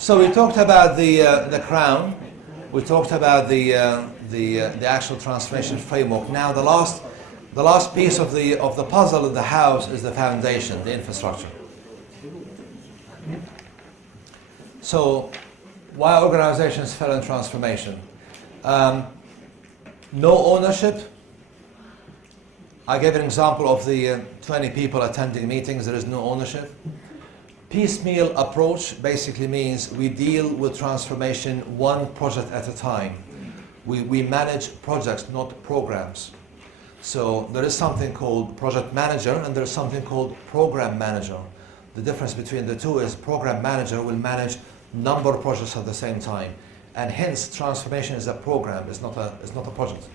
So we talked about the crown. We talked about the actual transformation framework. Now the last piece of the puzzle in the house is the foundation, the infrastructure. So why organizations fail in transformation? No ownership. I gave an example of the 20 people attending meetings. There is no ownership. Piecemeal approach basically means we deal with transformation one project at a time. We manage projects, not programs. So there is something called project manager and there is something called program manager. The difference between the two is program manager will manage number of projects at the same time, and hence transformation is a program, it's not a project.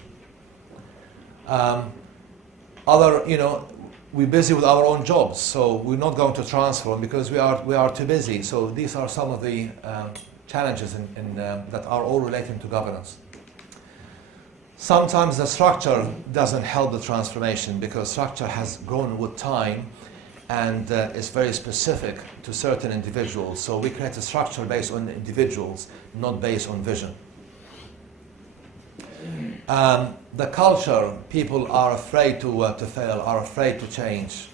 We're busy with our own jobs, so we're not going to transform because we are too busy. So these are some of the challenges that are all relating to governance. Sometimes the structure doesn't help the transformation because structure has grown with time and is very specific to certain individuals. So we create a structure based on individuals, not based on vision. The culture, people are afraid to fail, are afraid to change.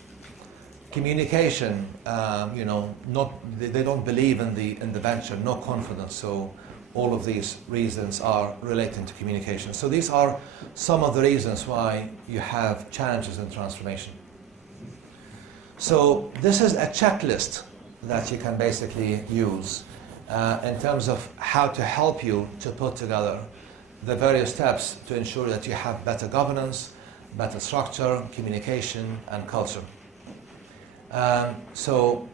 Communication, they don't believe in the venture, no confidence. So all of these reasons are relating to communication. So these are some of the reasons why you have challenges in transformation. So this is a checklist that you can basically use in terms of how to help you to put together the various steps to ensure that you have better governance, better structure, communication, and culture. So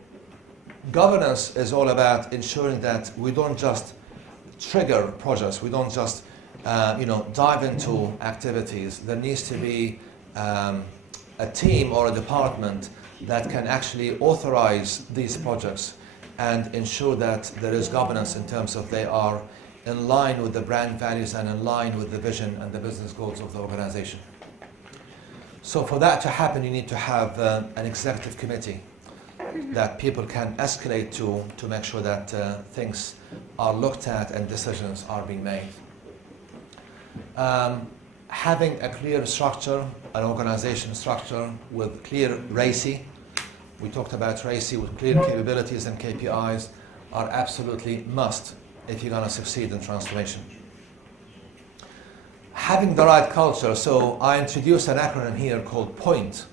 governance is all about ensuring that we don't just trigger projects, we don't just dive into activities. There needs to be a team or a department that can actually authorize these projects and ensure that there is governance in terms of they are in line with the brand values and in line with the vision and the business goals of the organization. So for that to happen, you need to have an executive committee that people can escalate to make sure that things are looked at and decisions are being made. Having a clear structure, an organization structure with clear RACI, we talked about RACI, with clear capabilities and KPIs are absolutely must if you're going to succeed in transformation. Having the right culture, so I introduced an acronym here called POINT,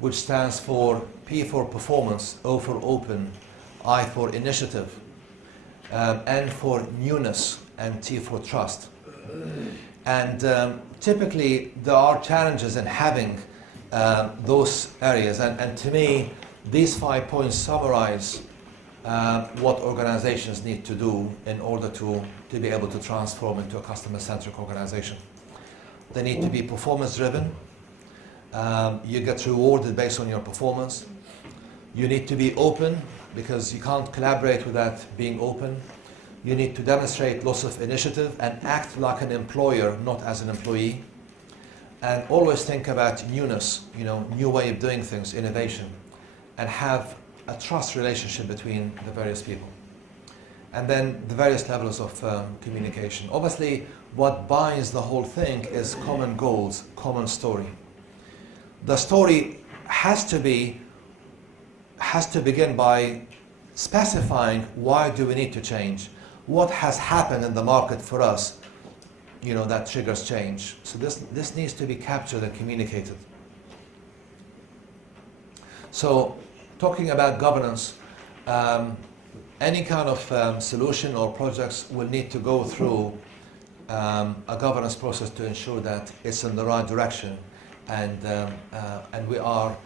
which stands for P for performance, O for open, I for initiative, N for newness, and T for trust. And typically there are challenges in having those areas, and to me these 5 points summarize what organizations need to do in order to be able to transform into a customer-centric organization. They need to be performance-driven. You get rewarded based on your performance. You need to be open because you can't collaborate without being open. You need to demonstrate lots of initiative and act like an employer, not as an employee. And always think about newness, new way of doing things, innovation, and have a trust relationship between the various people. And then the various levels of communication. Obviously, what binds the whole thing is common goals, common story. The story has to begin by specifying why do we need to change, what has happened in the market for us, that triggers change. So this needs to be captured and communicated. So talking about governance, any kind of solution or projects will need to go through a governance process to ensure that it's in the right direction and we are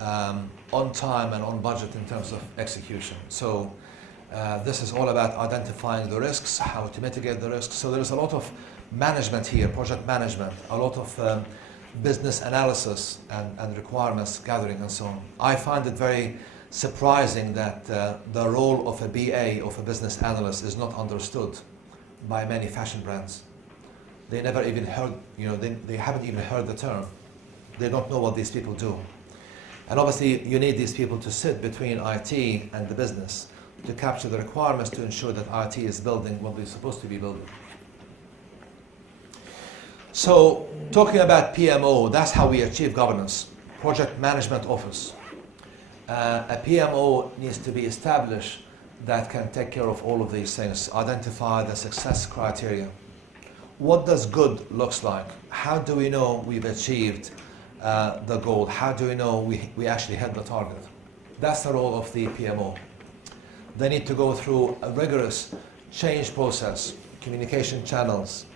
on time and on budget in terms of execution. So this is all about identifying the risks, how to mitigate the risks. So there's a lot of management here, project management, a lot of business analysis and requirements gathering and so on. I find it very surprising that the role of a BA, of a business analyst, is not understood by many fashion brands. They never even heard, they haven't even heard the term. They don't know what these people do. And obviously you need these people to sit between IT and the business to capture the requirements to ensure that IT is building what it's supposed to be building. So, talking about PMO, that's how we achieve governance. Project Management Office. A PMO needs to be established that can take care of all of these things, identify the success criteria. What does good looks like? How do we know we've achieved the goal? How do we know we actually hit the target? That's the role of the PMO. They need to go through a rigorous change process, communication channels,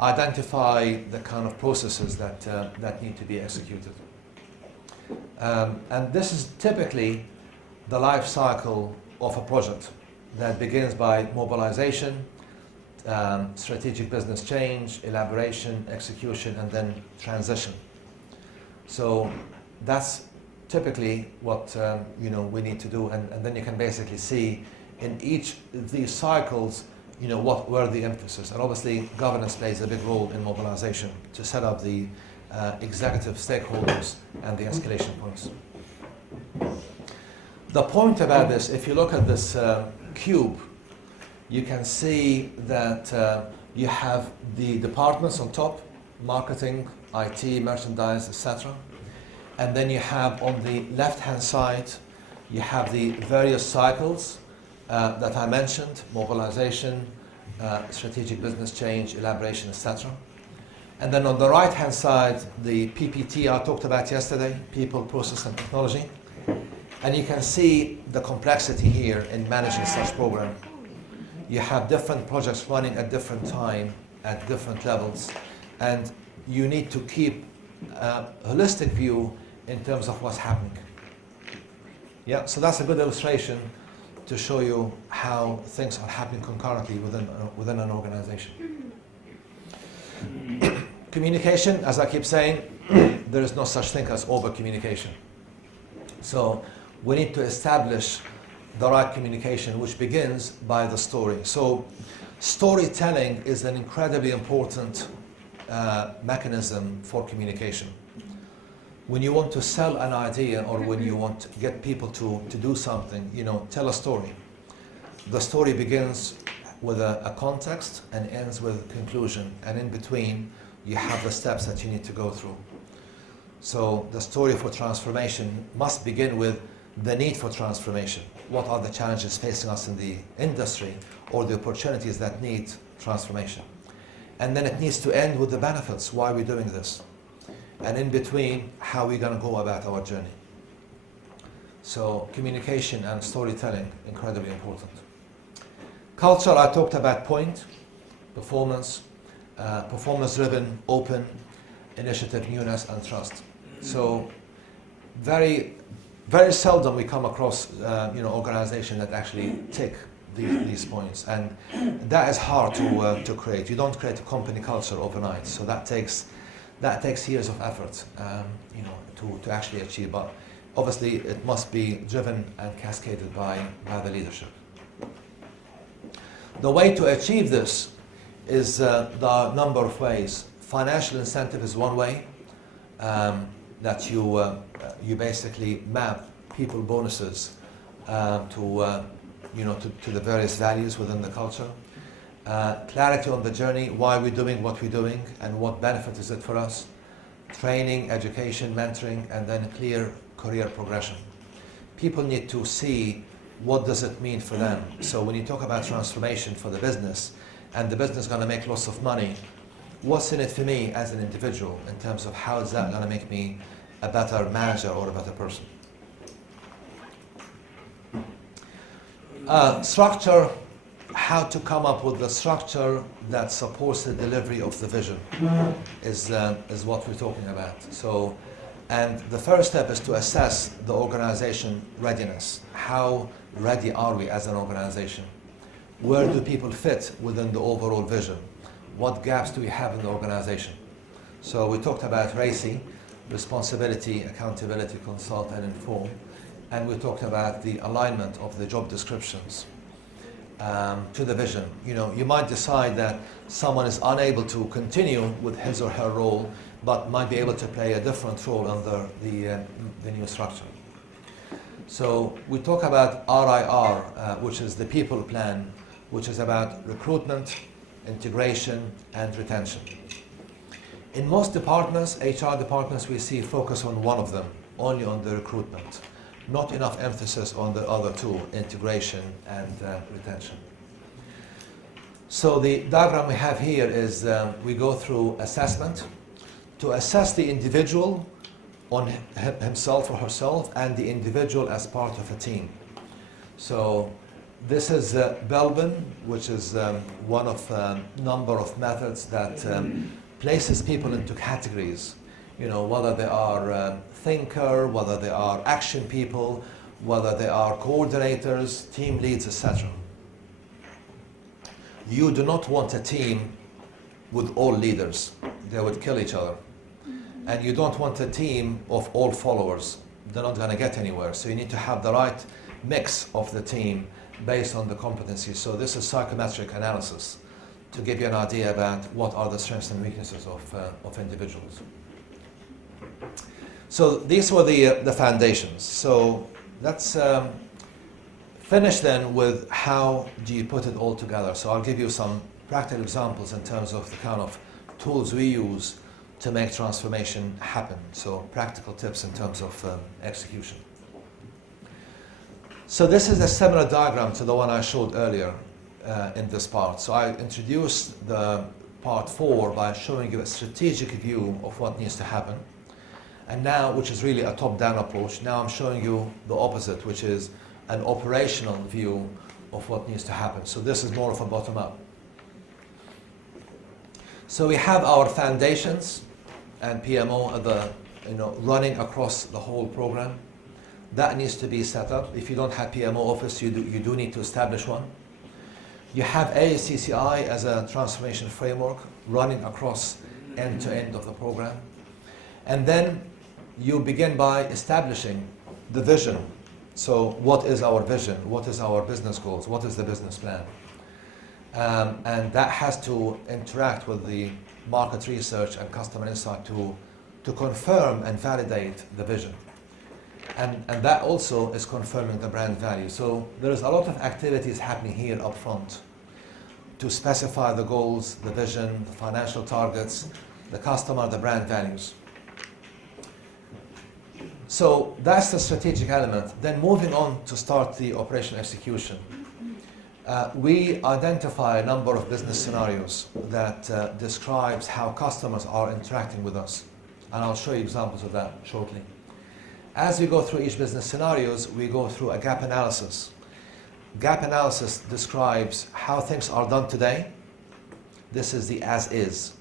identify the kind of processes that need to be executed. And this is typically the life cycle of a project that begins by mobilization, strategic business change, elaboration, execution, and then transition. So that's typically what we need to do, and then you can basically see in each of these cycles what were the emphasis. And obviously governance plays a big role in mobilization to set up the executive stakeholders and the escalation points. The point about this, if you look at this cube, you can see that you have the departments on top, marketing, IT, merchandise, etc. And then you have on the left-hand side, you have the various cycles that I mentioned, mobilization, strategic business change, elaboration, etc. And then on the right-hand side, the PPT I talked about yesterday, people, process, and technology. And you can see the complexity here in managing such program. You have different projects running at different time, at different levels, and you need to keep a holistic view in terms of what's happening. Yeah, so that's a good illustration to show you how things are happening concurrently within an organization. Communication, as I keep saying, there is no such thing as over-communication. So we need to establish the right communication, which begins by the story. So storytelling is an incredibly important mechanism for communication. When you want to sell an idea or when you want to get people to do something, tell a story. The story begins with a context and ends with a conclusion, and in between you have the steps that you need to go through. So the story for transformation must begin with the need for transformation. What are the challenges facing us in the industry or the opportunities that need transformation? And then it needs to end with the benefits, why we're doing this. And in between, how we're going to go about our journey. So communication and storytelling, incredibly important. Culture, I talked about point, performance, performance-driven, open, initiative, newness, and trust. So very, very seldom we come across organizations that actually tick these points, and that is hard to create. You don't create a company culture overnight, so that takes years of effort, to actually achieve. But obviously, it must be driven and cascaded by the leadership. The way to achieve this is the number of ways. Financial incentive is one way that you basically map people bonuses to the various values within the culture. Clarity on the journey, why we're doing what we're doing and what benefit is it for us. Training, education, mentoring, and then clear career progression. People need to see what does it mean for them. So when you talk about transformation for the business, and the business is going to make lots of money, what's in it for me as an individual in terms of how is that going to make me a better manager or a better person? Structure, how to come up with the structure that supports the delivery of the vision is what we're talking about. So, and the first step is to assess the organization readiness. How ready are we as an organization? Where do people fit within the overall vision? What gaps do we have in the organization? So we talked about RACI, responsibility, accountability, consult, and inform. And we talked about the alignment of the job descriptions to the vision. You might decide that someone is unable to continue with his or her role, but might be able to play a different role under the new structure. So we talk about RIR, which is the people plan, which is about recruitment, integration, and retention. In most departments, HR departments, we see focus on one of them, only on the recruitment. Not enough emphasis on the other two, integration and retention. So the diagram we have here is we go through assessment to assess the individual on himself or herself and the individual as part of a team. So this is Belbin, which is one of a number of methods that places people into categories. You know, whether they are thinker, whether they are action people, whether they are coordinators, team leads, etc. You do not want a team with all leaders. They would kill each other. And you don't want a team of all followers. They're not going to get anywhere. So you need to have the right mix of the team based on the competencies. So this is psychometric analysis to give you an idea about what are the strengths and weaknesses of individuals. So these were the foundations. So let's finish then with how do you put it all together. So I'll give you some practical examples in terms of the kind of tools we use to make transformation happen. So practical tips in terms of execution. So this is a similar diagram to the one I showed earlier in this part. So I introduced the part 4 by showing you a strategic view of what needs to happen. And now, which is really a top-down approach, now I'm showing you the opposite, which is an operational view of what needs to happen. So this is more of a bottom-up. So we have our foundations and PMO running across the whole program. That needs to be set up. If you don't have PMO office, you do need to establish one. You have AACCI as a transformation framework running across end-to-end of the program. And then you begin by establishing the vision. So what is our vision? What is our business goals? What is the business plan? And that has to interact with the market research and customer insight to confirm and validate the vision. And that also is confirming the brand value. So there is a lot of activities happening here up front to specify the goals, the vision, the financial targets, the customer, the brand values. So that's the strategic element. Then moving on to start the operational execution. We identify a number of business scenarios that describes how customers are interacting with us. And I'll show you examples of that shortly. As we go through each business scenarios, we go through a gap analysis. Gap analysis describes how things are done today. This is the as is.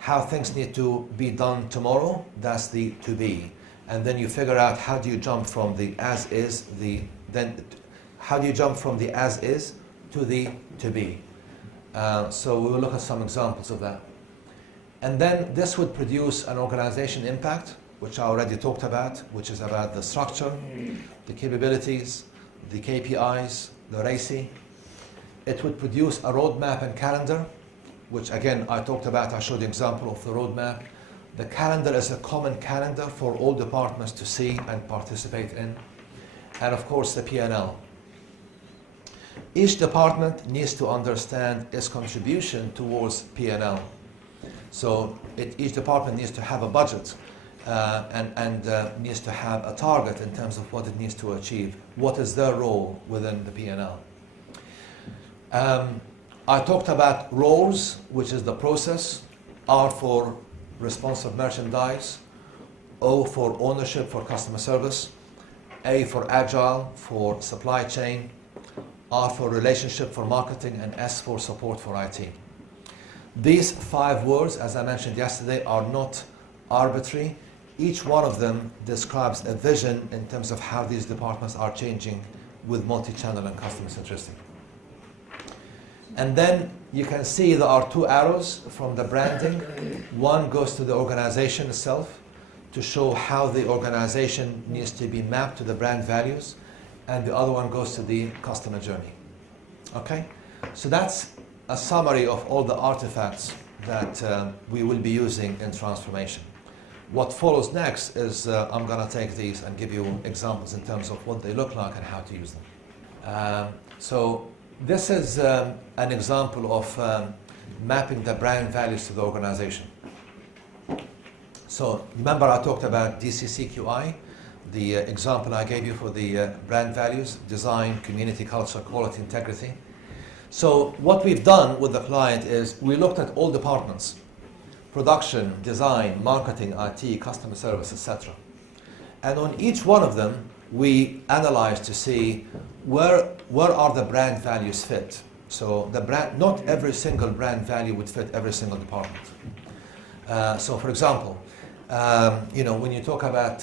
How things need to be done tomorrow, that's the to be. And then you figure out how do you jump from the as is, how do you jump from the as is to the to be. So we will look at some examples of that. And then this would produce an organization impact, which I already talked about, which is about the structure, the capabilities, the KPIs, the RACI. It would produce a roadmap and calendar, which again I talked about. I showed the example of the roadmap. The calendar is a common calendar for all departments to see and participate in. And of course the P&L. Each department needs to understand its contribution towards P&L. So each department needs to have a budget and needs to have a target in terms of what it needs to achieve. What is their role within the P&L? I talked about roles, which is the process. R for responsive merchandise, O for ownership for customer service, A for agile for supply chain, R for relationship for marketing, and S for support for IT. These 5 words, as I mentioned yesterday, are not arbitrary. Each one of them describes a vision in terms of how these departments are changing with multi-channel and customer centricity. And then you can see there are 2 arrows from the branding. One goes to the organization itself to show how the organization needs to be mapped to the brand values, and the other one goes to the customer journey. Okay? So that's a summary of all the artifacts that we will be using in transformation. What follows next is I'm going to take these and give you examples in terms of what they look like and how to use them. So this is an example of mapping the brand values to the organization. So remember I talked about DCCQI, the example I gave you for the brand values: design, community, culture, quality, integrity. So what we've done with the client is we looked at all departments: production, design, marketing, IT, customer service, etc. And on each one of them, we analyzed to see where are the brand values fit. So the brand, not every single brand value would fit every single department. So for example, when you talk about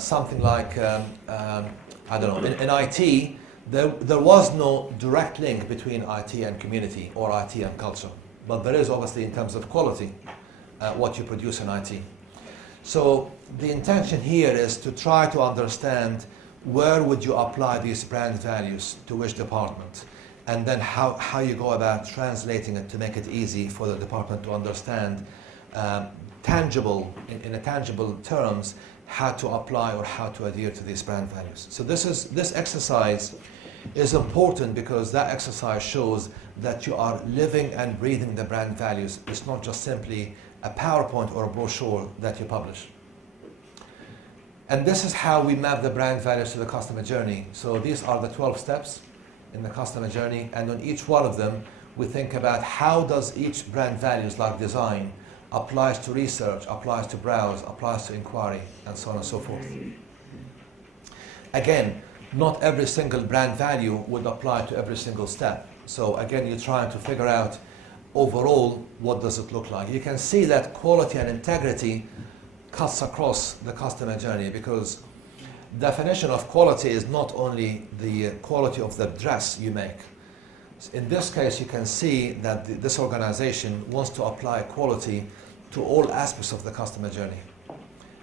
something like, I don't know, in IT, there was no direct link between IT and community or IT and culture. But there is obviously in terms of quality, what you produce in IT. So the intention here is to try to understand where would you apply these brand values to which department, and then how you go about translating it to make it easy for the department to understand in a tangible terms how to apply or how to adhere to these brand values. So this exercise is important because that exercise shows that you are living and breathing the brand values. It's not just simply a PowerPoint or a brochure that you publish. And this is how we map the brand values to the customer journey. So these are the 12 steps in the customer journey, and on each one of them we think about how does each brand values, like design, applies to research, applies to browse, applies to inquiry, and so on and so forth. Again, not every single brand value would apply to every single step. So again, you're trying to figure out overall what does it look like. You can see that quality and integrity cuts across the customer journey, because definition of quality is not only the quality of the dress you make. In this case, you can see that this organization wants to apply quality to all aspects of the customer journey,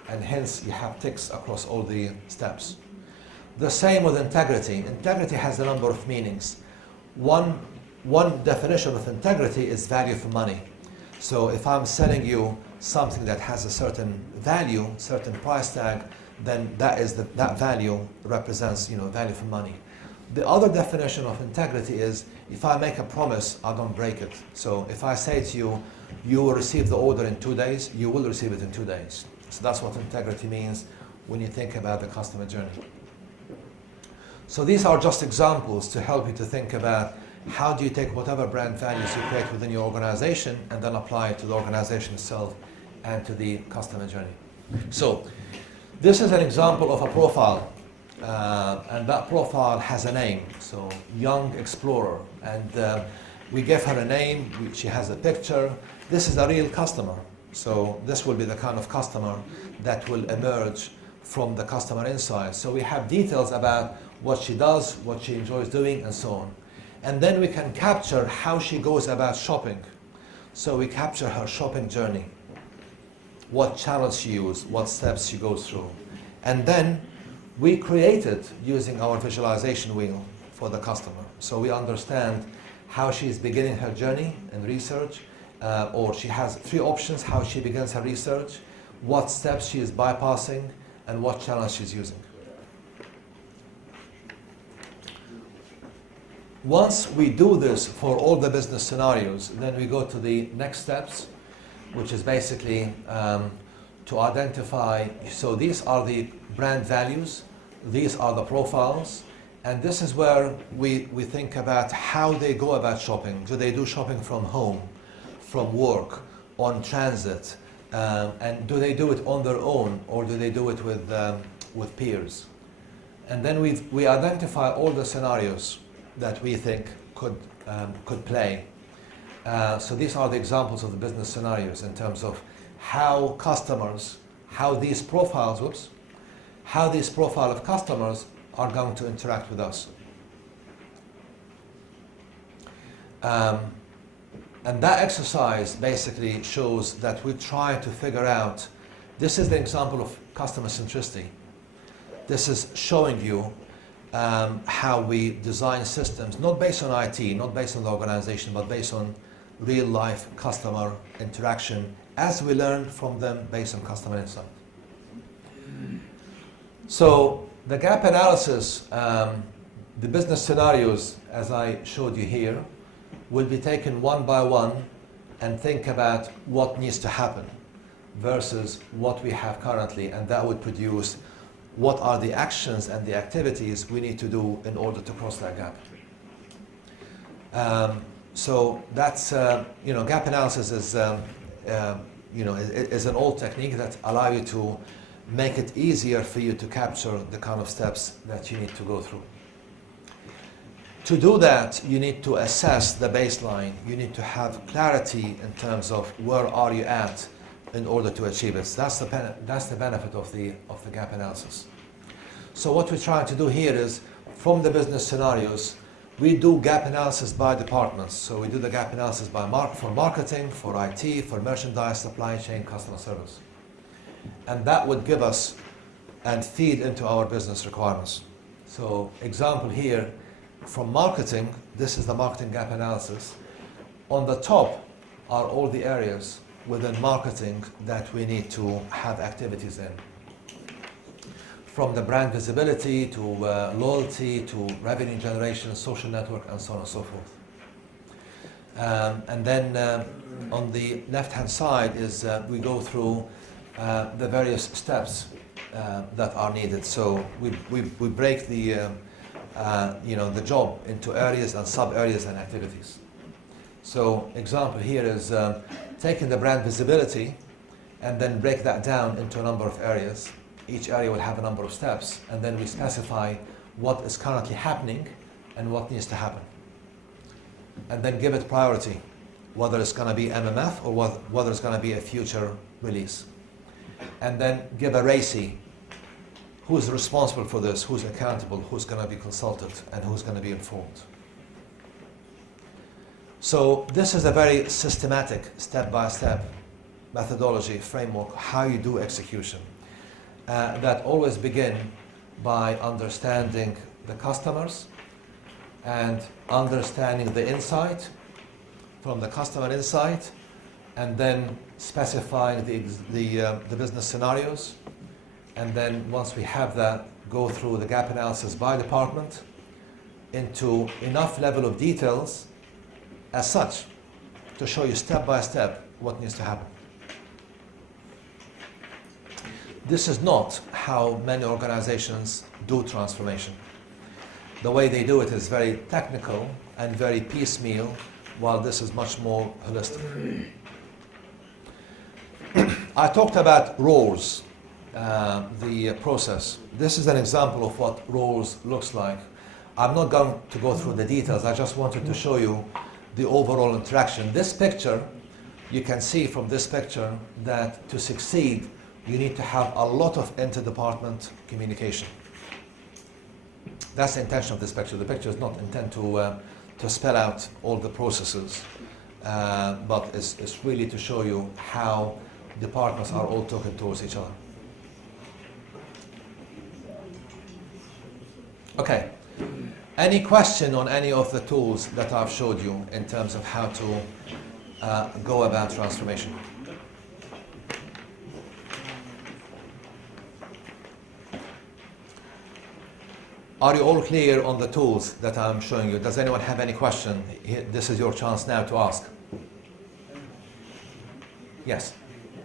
and hence you have ticks across all the steps. The same with integrity. Integrity has a number of meanings. One definition of integrity is value for money. So if I'm selling you something that has a certain value, certain price tag, then that value represents value for money. The other definition of integrity is if I make a promise, I don't break it. So if I say to you, you will receive the order in 2 days, you will receive it in 2 days. So that's what integrity means when you think about the customer journey. So these are just examples to help you to think about how do you take whatever brand values you create within your organization and then apply it to the organization itself and to the customer journey. So this is an example of a profile, and that profile has a name. So Young Explorer, and we gave her a name. She has a picture. This is a real customer. So this will be the kind of customer that will emerge from the customer insights. So we have details about what she does, what she enjoys doing, and so on. And then we can capture how she goes about shopping. So we capture her shopping journey, what channels she uses, what steps she goes through. And then we create it using our visualization wheel for the customer. So we understand how she's beginning her journey in research, or she has 3 options how she begins her research, what steps she is bypassing, and what channels she's using. Once we do this for all the business scenarios, then we go to the next steps, which is basically to identify, so these are the brand values, these are the profiles, and this is where we think about how they go about shopping. Do they do shopping from home, from work, on transit, and do they do it on their own, or do they do it with peers? And then we identify all the scenarios that we think could play. So these are the examples of the business scenarios in terms of how customers, how these profile of customers are going to interact with us. And that exercise basically shows that we try to figure out, this is the example of customer centricity. This is showing you how we design systems, not based on IT, not based on the organization, but based on real life customer interaction as we learn from them based on customer insight. So the gap analysis, the business scenarios, as I showed you here, will be taken one by one and think about what needs to happen versus what we have currently, and that would produce what are the actions and the activities we need to do in order to cross that gap. So that's, gap analysis is, is an old technique that allows you to make it easier for you to capture the kind of steps that you need to go through. To do that, you need to assess the baseline. You need to have clarity in terms of where are you at in order to achieve it. So that's the benefit of the gap analysis. So what we're trying to do here is, from the business scenarios, we do gap analysis by departments. So we do the gap analysis for marketing, for IT, for merchandise, supply chain, customer service. And that would give us and feed into our business requirements. So example here, from marketing, this is the marketing gap analysis. On the top are all the areas within marketing that we need to have activities in. From the brand visibility to loyalty to revenue generation, social network, and so on and so forth. And then on the left-hand side is we go through the various steps that are needed. So we break the job into areas and sub-areas and activities. So example here is taking the brand visibility and then break that down into a number of areas. Each area will have a number of steps, and then we specify what is currently happening and what needs to happen. And then give it priority, whether it's going to be MMF or whether it's going to be a future release. And then give a RACI. Who's responsible for this? Who's accountable? Who's going to be consulted? And who's going to be informed? So this is a very systematic, step-by-step methodology, framework, how you do execution. That always begin by understanding the customers and understanding the insight from the customer insight, and then specifying the business scenarios. And then once we have that, go through the gap analysis by department into enough level of details as such to show you step by step what needs to happen. This is not how many organizations do transformation. The way they do it is very technical and very piecemeal, while this is much more holistic. I talked about roles, the process. This is an example of what roles looks like. I'm not going to go through the details. I just wanted to show you the overall interaction. This picture, you can see from this picture that to succeed, you need to have a lot of inter-department communication. That's the intention of this picture. The picture is not intended to spell out all the processes, but it's really to show you how departments are all talking towards each other. Okay. Any question on any of the tools that I've showed you in terms of how to go about transformation? Are you all clear on the tools that I'm showing you? Does anyone have any question? This is your chance now to ask. Yes?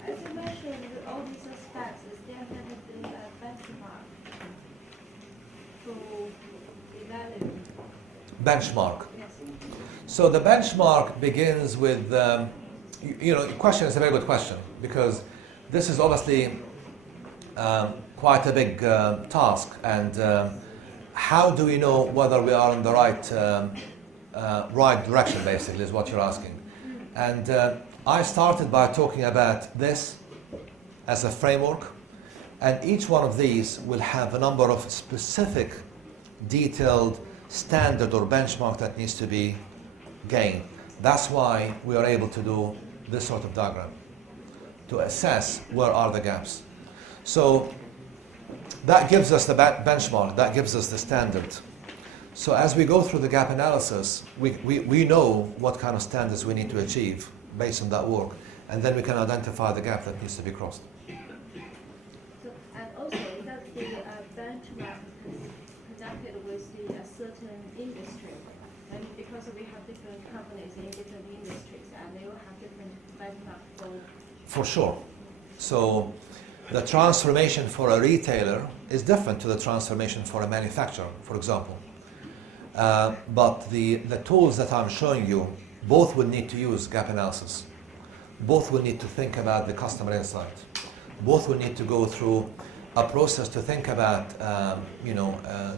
As you mentioned, all these aspects, is there going to be a benchmark to evaluate? Benchmark. Yes. So the benchmark begins with, the question is a very good question, because this is obviously quite a big task, and how do we know whether we are in the right direction, basically, is what you're asking. And I started by talking about this as a framework, and each one of these will have a number of specific, detailed standard or benchmark that needs to be gained. That's why we are able to do this sort of diagram, to assess where are the gaps. So that gives us the benchmark, that gives us the standard. So as we go through the gap analysis, we know what kind of standards we need to achieve based on that work. and then we can identify the gap that needs to be crossed. So, and also that the benchmark is conducted with the certain industry, and because we have different companies in different industries, and they will have different benchmark for sure. So the transformation for a retailer is different to the transformation for a manufacturer, for example. But the tools that I'm showing you, both will need to use gap analysis. Both will need to think about the customer insight. Both will need to go through a process to think about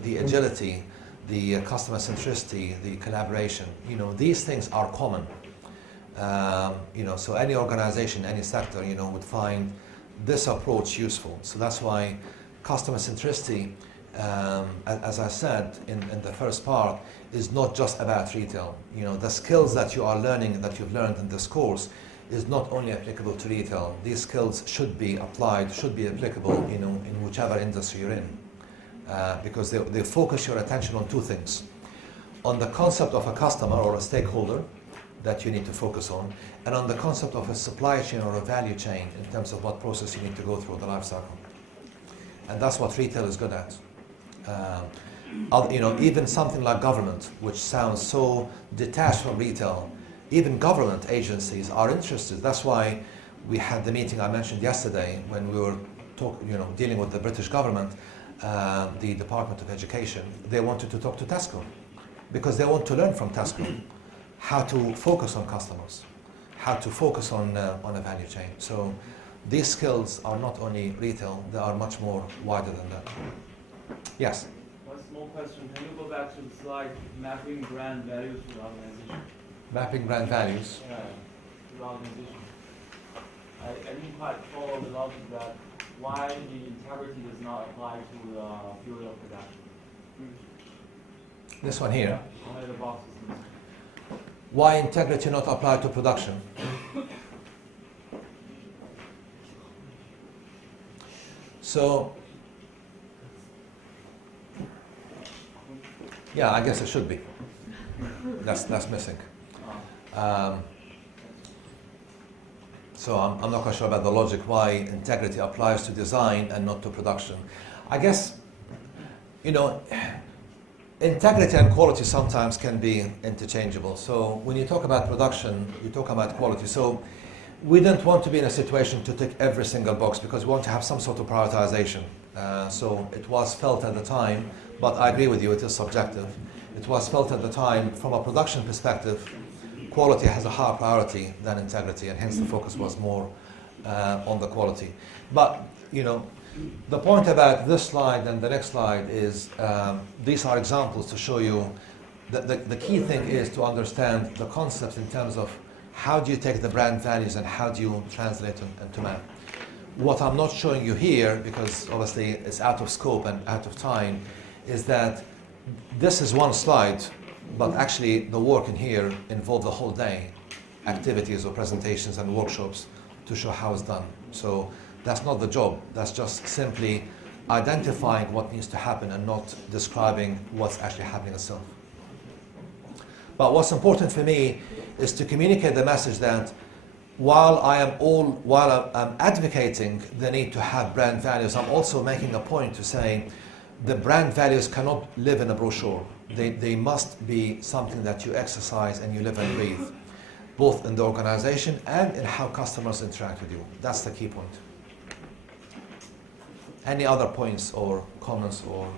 the agility, the customer centricity, the collaboration. These things are common. So any organization, any sector, would find this approach useful. So that's why customer centricity, as I said in the first part, is not just about retail. The skills that you are learning, that you've learned in this course, is not only applicable to retail. These skills should be applied, should be applicable, in whichever industry you're in, because they focus your attention on two things: on the concept of a customer or a stakeholder that you need to focus on, and on the concept of a supply chain or a value chain in terms of what process you need to go through the life cycle. And that's what retail is good at. Even something like government, which sounds so detached from retail, even government agencies are interested. That's why we had the meeting I mentioned yesterday when we were dealing with the British government, the Department of Education. They wanted to talk to Tesco because they want to learn from Tesco how to focus on customers, how to focus on a value chain. So these skills are not only retail, they are much more wider than that. Yes? One small question. Can you go back to the slide mapping brand values to the organization? Mapping brand values. Yeah, to the organization. I didn't quite follow the logic that why the integrity does not apply to the field of production. This one here. Only the boxes. Why integrity not apply to production? So, yeah, I guess it should be. That's missing. So I'm not quite sure about the logic why integrity applies to design and not to production. I guess, integrity and quality sometimes can be interchangeable. So when you talk about production, you talk about quality. So we didn't want to be in a situation to tick every single box because we want to have some sort of prioritization. So it was felt at the time, but I agree with you, it is subjective. It was felt at the time from a production perspective, quality has a higher priority than integrity, and hence the focus was more on the quality. But, the point about this slide and the next slide is these are examples to show you that the key thing is to understand the concepts in terms of how do you take the brand values and how do you translate them into map. What I'm not showing you here, because obviously it's out of scope and out of time, is that this is one slide, but actually the work in here involved the whole day, activities or presentations and workshops to show how it's done. So that's not the job, that's just simply identifying what needs to happen and not describing what's actually happening itself. But what's important for me is to communicate the message that while I'm advocating the need to have brand values, I'm also making a point to say the brand values cannot live in a brochure. They must be something that you exercise and you live and breathe, both in the organization and in how customers interact with you. That's the key point. Any other points or comments or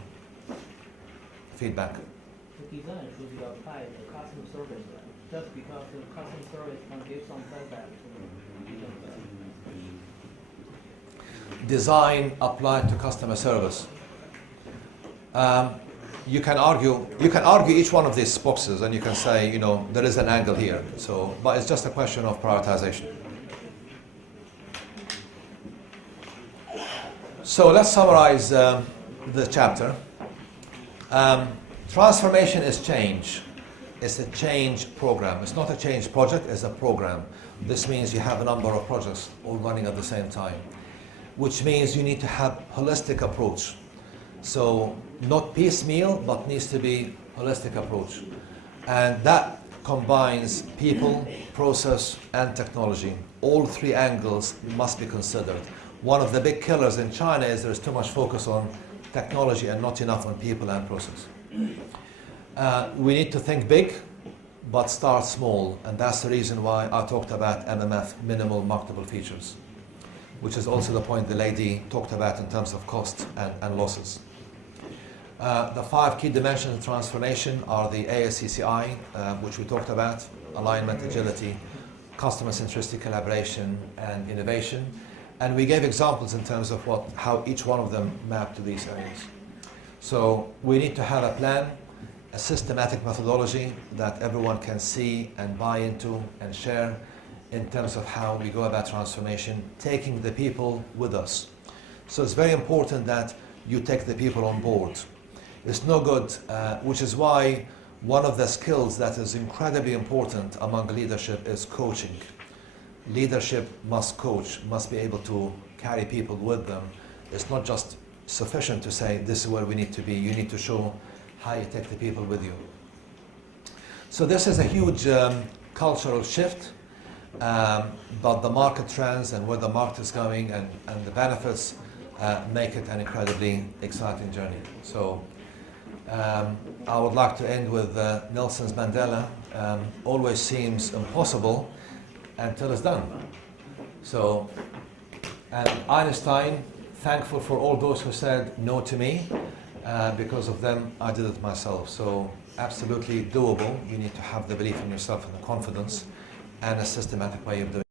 feedback? The design should be applied to customer service, just because the customer service can give some feedback to Design applied to customer service. You can argue each one of these boxes, and you can say, there is an angle here. So, but it's just a question of prioritization. So let's summarize the chapter. Transformation is change. It's a change program. It's not a change project, it's a program. This means you have a number of projects all running at the same time, which means you need to have holistic approach. So not piecemeal, but needs to be holistic approach. And that combines people, process, and technology. All three angles must be considered. One of the big killers in China is there's too much focus on technology and not enough on people and process. We need to think big, but start small, and that's the reason why I talked about MMF, minimal marketable features, which is also the point the lady talked about in terms of cost and losses. The 5 key dimensions of transformation are the AACCI, which we talked about, alignment, agility, customer centricity, collaboration, and innovation. And we gave examples in terms of how each one of them map to these areas. So we need to have a plan, a systematic methodology that everyone can see and buy into and share in terms of how we go about transformation, taking the people with us. So it's very important that you take the people on board. It's no good, which is why one of the skills that is incredibly important among leadership is coaching. Leadership must coach, must be able to carry people with them. It's not just sufficient to say, this is where we need to be. You need to show how you take the people with you. So this is a huge cultural shift, but the market trends and where the market is going and the benefits make it an incredibly exciting journey. So I would like to end with Nelson's Mandela, always seems impossible until it's done. So, and Einstein, thankful for all those who said no to me, because of them I did it myself. So absolutely doable. You need to have the belief in yourself and the confidence and a systematic way of doing it.